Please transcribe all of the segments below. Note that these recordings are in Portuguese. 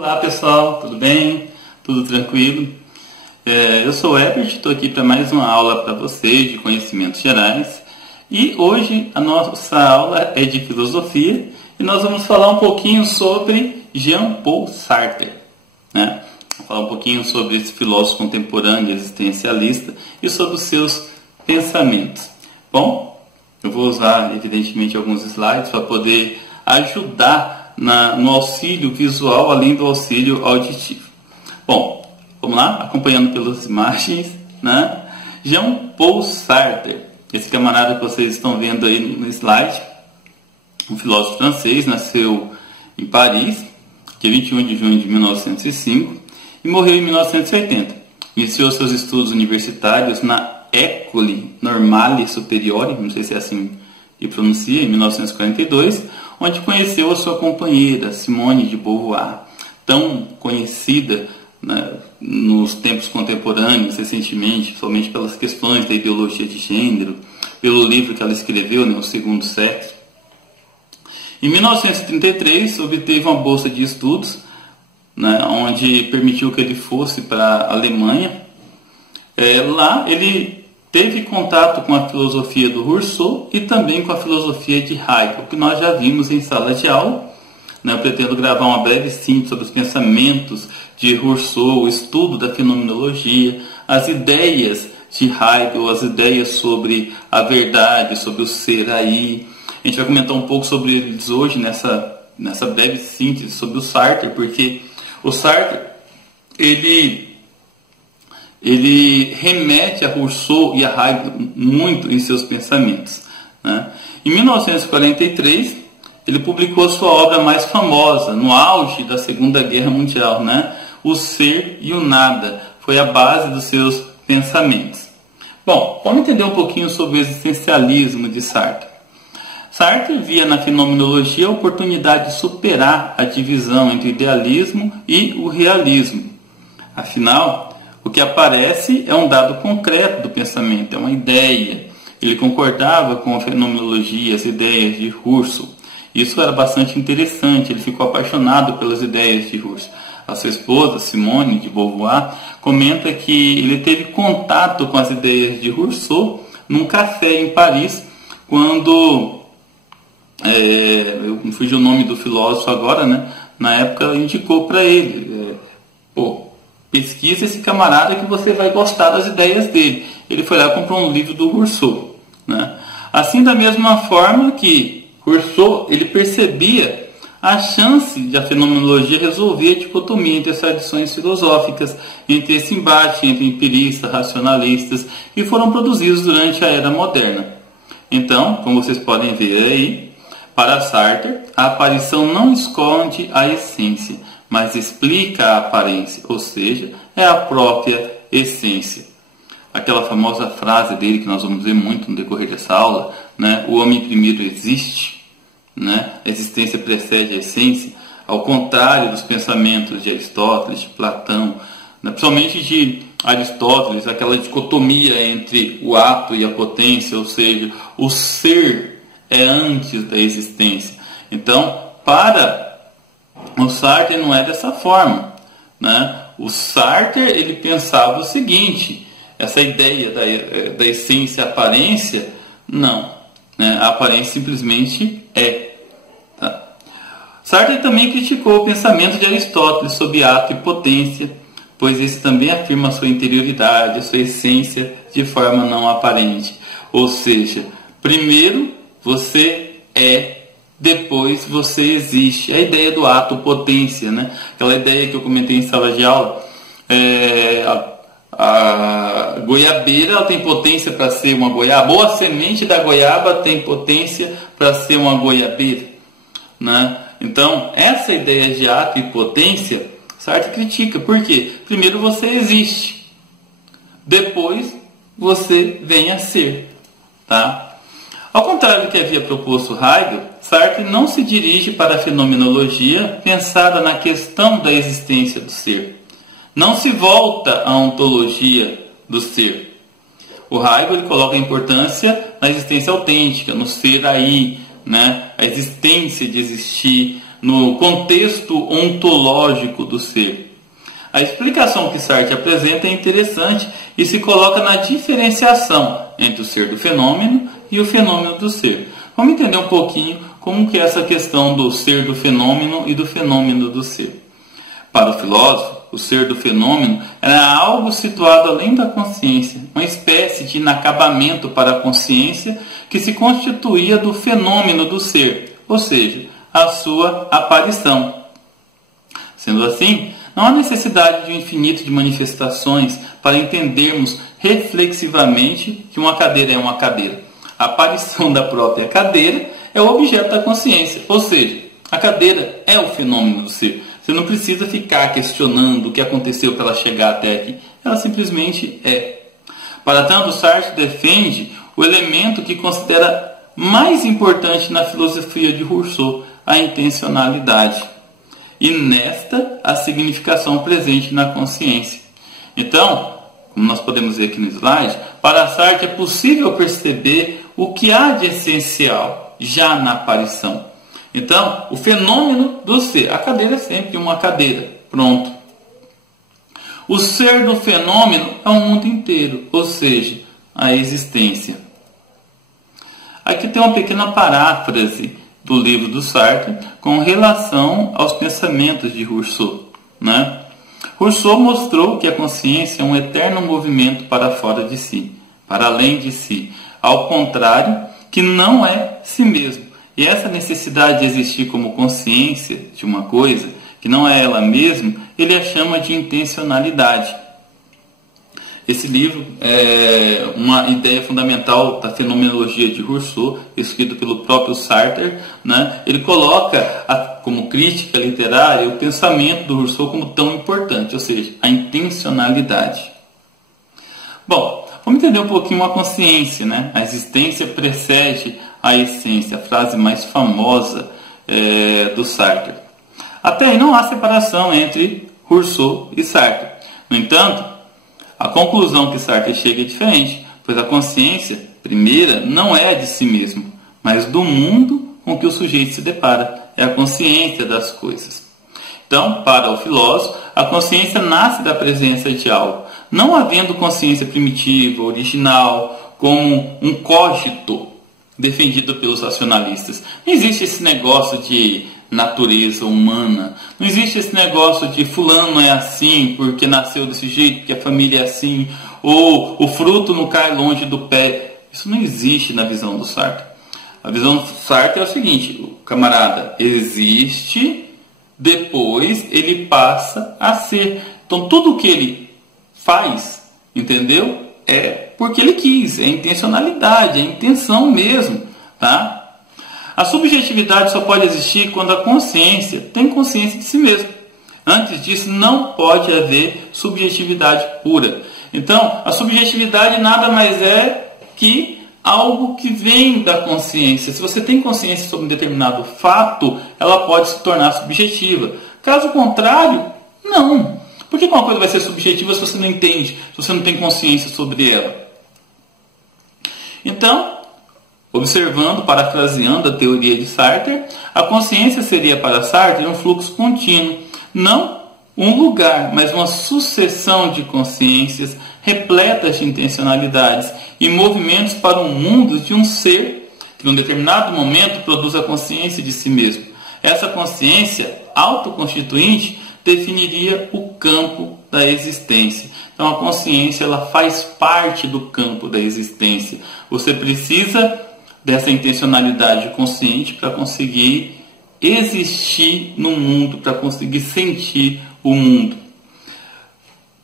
Olá pessoal, tudo bem? Tudo tranquilo? Eu sou o Herbert, estou aqui para mais uma aula para vocês de conhecimentos gerais e hoje a nossa aula é de filosofia e nós vamos falar um pouquinho sobre Jean-Paul Sartre, né? Vou falar um pouquinho sobre esse filósofo contemporâneo existencialista e sobre os seus pensamentos. Bom, eu vou usar evidentemente alguns slides para poder ajudar no auxílio visual, além do auxílio auditivo. Bom, vamos lá, acompanhando pelas imagens, né? Jean-Paul Sartre, esse camarada que vocês estão vendo aí no slide, um filósofo francês, nasceu em Paris, dia 21 de junho de 1905, e morreu em 1980. Iniciou seus estudos universitários na École Normale Supérieure, não sei se é assim que pronuncia, em 1942, onde conheceu a sua companheira, Simone de Beauvoir, tão conhecida, né, nos tempos contemporâneos, recentemente, somente pelas questões da ideologia de gênero, pelo livro que ela escreveu, né, O Segundo Sexo. Em 1933, obteve uma bolsa de estudos, né, onde permitiu que ele fosse para a Alemanha. Lá ele teve contato com a filosofia do Rousseau e também com a filosofia de Hegel, que nós já vimos em sala de aula. Eu pretendo gravar uma breve síntese sobre os pensamentos de Rousseau, o estudo da fenomenologia, as ideias de Hegel, as ideias sobre a verdade, sobre o ser aí. A gente vai comentar um pouco sobre eles hoje nessa breve síntese sobre o Sartre, porque o Sartre, ele remete a Rousseau e a Hegel muito em seus pensamentos, né? Em 1943, ele publicou a sua obra mais famosa, no auge da Segunda Guerra Mundial, né? O Ser e o Nada, foi a base dos seus pensamentos. Bom, vamos entender um pouquinho sobre o existencialismo de Sartre. Sartre via na fenomenologia a oportunidade de superar a divisão entre o idealismo e o realismo. Afinal, o que aparece é um dado concreto do pensamento, é uma ideia. Ele concordava com a fenomenologia, as ideias de Rousseau. Isso era bastante interessante, ele ficou apaixonado pelas ideias de Rousseau. A sua esposa, Simone de Beauvoir, comenta que ele teve contato com as ideias de Rousseau num café em Paris, quando, eu não fugi o nome do filósofo agora, né? Na época indicou para ele, pesquisa esse camarada que você vai gostar das ideias dele. Ele foi lá e comprou um livro do Rousseau, né? Assim, da mesma forma que Rousseau, ele percebia a chance de a fenomenologia resolver a dicotomia entre as tradições filosóficas, entre esse embate entre empiristas, racionalistas, que foram produzidos durante a Era Moderna. Então, como vocês podem ver aí, para Sartre, a aparição não esconde a essência, mas explica a aparência, ou seja, é a própria essência. Aquela famosa frase dele que nós vamos ver muito no decorrer dessa aula, né? O homem primeiro existe, né? A existência precede a essência, ao contrário dos pensamentos de Aristóteles, de Platão, né? Principalmente de Aristóteles, aquela dicotomia entre o ato e a potência, ou seja, o ser é antes da existência. Então, para o Sartre não é dessa forma, né? O Sartre, ele pensava o seguinte: essa ideia da essência, aparência, não, né? A aparência simplesmente é. Tá? Sartre também criticou o pensamento de Aristóteles sobre ato e potência, pois esse também afirma a sua interioridade, a sua essência de forma não aparente. Ou seja, primeiro você é, depois você existe. A ideia do ato, potência, né? Aquela ideia que eu comentei em sala de aula. A goiabeira, ela tem potência para ser uma goiaba, ou a semente da goiaba tem potência para ser uma goiabeira, né? Então, essa ideia de ato e potência, Sartre critica. Por quê? Primeiro você existe, depois você vem a ser, tá? Ao contrário do que havia proposto Hegel, Sartre não se dirige para a fenomenologia pensada na questão da existência do ser. Não se volta à ontologia do ser. O Hegel, ele coloca a importância na existência autêntica, no ser aí, né? A existência de existir, no contexto ontológico do ser. A explicação que Sartre apresenta é interessante e se coloca na diferenciação entre o ser do fenômeno e o fenômeno do ser. Vamos entender um pouquinho como que é essa questão do ser do fenômeno e do fenômeno do ser. Para o filósofo, o ser do fenômeno era algo situado além da consciência, uma espécie de inacabamento para a consciência que se constituía do fenômeno do ser, ou seja, a sua aparição. Sendo assim, não há necessidade de um infinito de manifestações para entendermos reflexivamente que uma cadeira é uma cadeira. A aparição da própria cadeira é o objeto da consciência, ou seja, a cadeira é o fenômeno do ser. Você não precisa ficar questionando o que aconteceu para ela chegar até aqui. Ela simplesmente é. Para tanto, Sartre defende o elemento que considera mais importante na filosofia de Rousseau, a intencionalidade. E nesta, a significação presente na consciência. Então, como nós podemos ver aqui no slide, para Sartre é possível perceber o que há de essencial já na aparição. Então, o fenômeno do ser. A cadeira é sempre uma cadeira. Pronto. O ser do fenômeno é o mundo inteiro, ou seja, a existência. Aqui tem uma pequena paráfrase do livro do Sartre com relação aos pensamentos de Rousseau, né? Rousseau mostrou que a consciência é um eterno movimento para fora de si, para além de si, ao contrário, que não é si mesmo. E essa necessidade de existir como consciência de uma coisa, que não é ela mesma, ele a chama de intencionalidade. Esse livro é uma ideia fundamental da fenomenologia de Rousseau, escrito pelo próprio Sartre, né? Ele coloca como crítica literária o pensamento do Rousseau como tão importante, ou seja, a intencionalidade. Bom, vamos entender um pouquinho a consciência, né? A existência precede a essência, a frase mais famosa do Sartre. Até aí não há separação entre Rousseau e Sartre. No entanto, a conclusão que Sartre chega é diferente, pois a consciência, primeira, não é de si mesmo, mas do mundo com que o sujeito se depara. É a consciência das coisas. Então, para o filósofo, a consciência nasce da presença de algo, não havendo consciência primitiva, original, como um cogito defendido pelos racionalistas. Não existe esse negócio de natureza humana. Não existe esse negócio de fulano é assim porque nasceu desse jeito, porque a família é assim, ou o fruto não cai longe do pé. Isso não existe na visão do Sartre. A visão do Sartre é o seguinte: o camarada existe, depois ele passa a ser. Então tudo o que ele faz, entendeu? É porque ele quis, é intencionalidade, é intenção mesmo, tá? A subjetividade só pode existir quando a consciência tem consciência de si mesmo. Antes disso, não pode haver subjetividade pura. Então, a subjetividade nada mais é que algo que vem da consciência. Se você tem consciência sobre um determinado fato, ela pode se tornar subjetiva. Caso contrário, não. Por que uma coisa vai ser subjetiva se você não entende, se você não tem consciência sobre ela? Então, observando, parafraseando a teoria de Sartre, a consciência seria para Sartre um fluxo contínuo, não um lugar, mas uma sucessão de consciências repletas de intencionalidades e movimentos para um mundo de um ser que, em um determinado momento, produz a consciência de si mesmo. Essa consciência autoconstituinte definiria o campo da existência. Então, a consciência ela faz parte do campo da existência. Você precisa dessa intencionalidade consciente para conseguir existir no mundo, para conseguir sentir o mundo.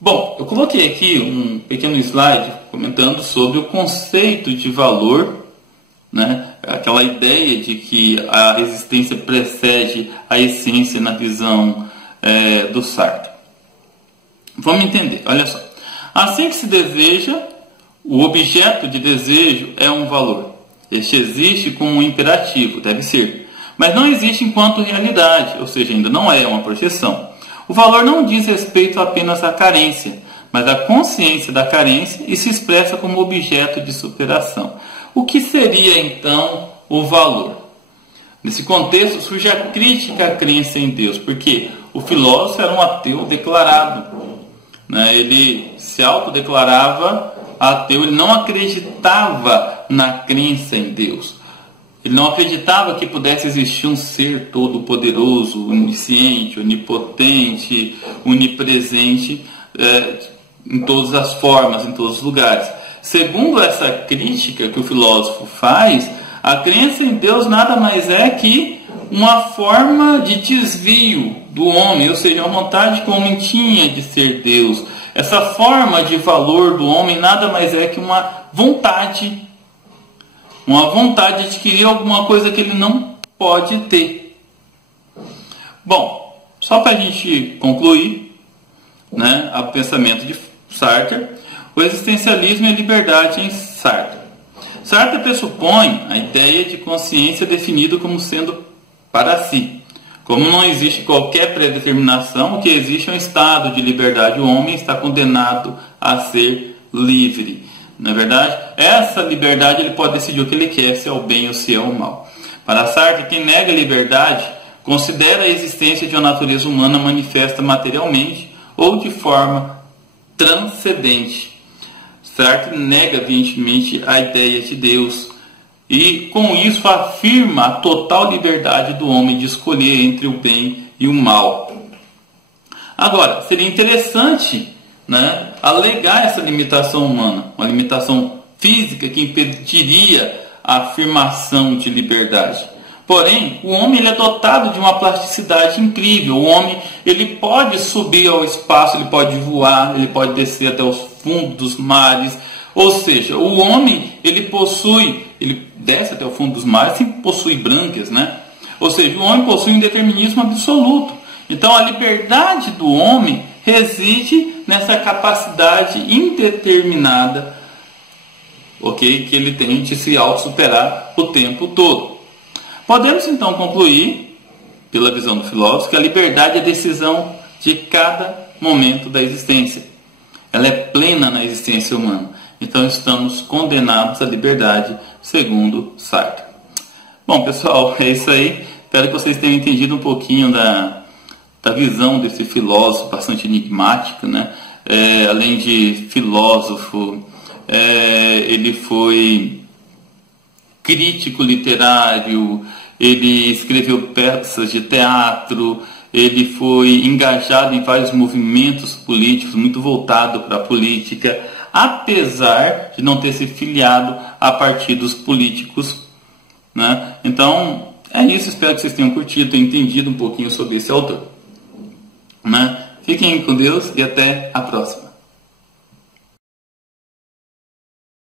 Bom, eu coloquei aqui um pequeno slide comentando sobre o conceito de valor, né? Aquela ideia de que a existência precede a essência na visão do Sartre. Vamos entender, olha só. Assim que se deseja, o objeto de desejo é um valor. Este existe como um imperativo, deve ser, mas não existe enquanto realidade, ou seja, ainda não é uma projeção. O valor não diz respeito apenas à carência, mas à consciência da carência e se expressa como objeto de superação. O que seria então o valor? Nesse contexto surge a crítica à crença em Deus, porque o filósofo era um ateu declarado, né? Ele se autodeclarava ateu, ele não acreditava na crença em Deus. Ele não acreditava que pudesse existir um ser todo-poderoso, onisciente, onipotente, onipresente, em todas as formas, em todos os lugares. Segundo essa crítica que o filósofo faz, a crença em Deus nada mais é que uma forma de desvio do homem, ou seja, a vontade que o homem tinha de ser Deus. Essa forma de valor do homem nada mais é que uma vontade de adquirir alguma coisa que ele não pode ter. Bom, só para a gente concluir, né, o pensamento de Sartre, o existencialismo e a liberdade em Sartre. Sartre pressupõe a ideia de consciência definida como sendo para si. Como não existe qualquer predeterminação, o que existe é um estado de liberdade. O homem está condenado a ser livre. Na verdade, essa liberdade ele pode decidir o que ele quer, se é o bem ou se é o mal. Para Sartre, quem nega a liberdade considera a existência de uma natureza humana manifesta materialmente ou de forma transcendente. Sartre nega veementemente a ideia de Deus e, com isso, afirma a total liberdade do homem de escolher entre o bem e o mal. Agora, seria interessante, né, alegar essa limitação humana, uma limitação física que impediria a afirmação de liberdade. Porém, o homem ele é dotado de uma plasticidade incrível. O homem ele pode subir ao espaço, ele pode voar, ele pode descer até os fundos dos mares. Ou seja, o homem ele desce até o fundo dos mares sem possuir brancas, né? Ou seja, o homem possui um determinismo absoluto. Então, a liberdade do homem reside nessa capacidade indeterminada, que ele tem de se auto-superar o tempo todo. Podemos então concluir, pela visão do filósofo, que a liberdade é a decisão de cada momento da existência. Ela é plena na existência humana. Então estamos condenados à liberdade, segundo Sartre. Bom, pessoal, é isso aí. Espero que vocês tenham entendido um pouquinho da visão desse filósofo bastante enigmático, né? Além de filósofo, ele foi crítico literário, ele escreveu peças de teatro, ele foi engajado em vários movimentos políticos, muito voltado para a política, apesar de não ter se filiado a partidos políticos, né? Então, é isso. Espero que vocês tenham curtido, tenham entendido um pouquinho sobre esse autor, né? Fiquem com Deus e até a próxima.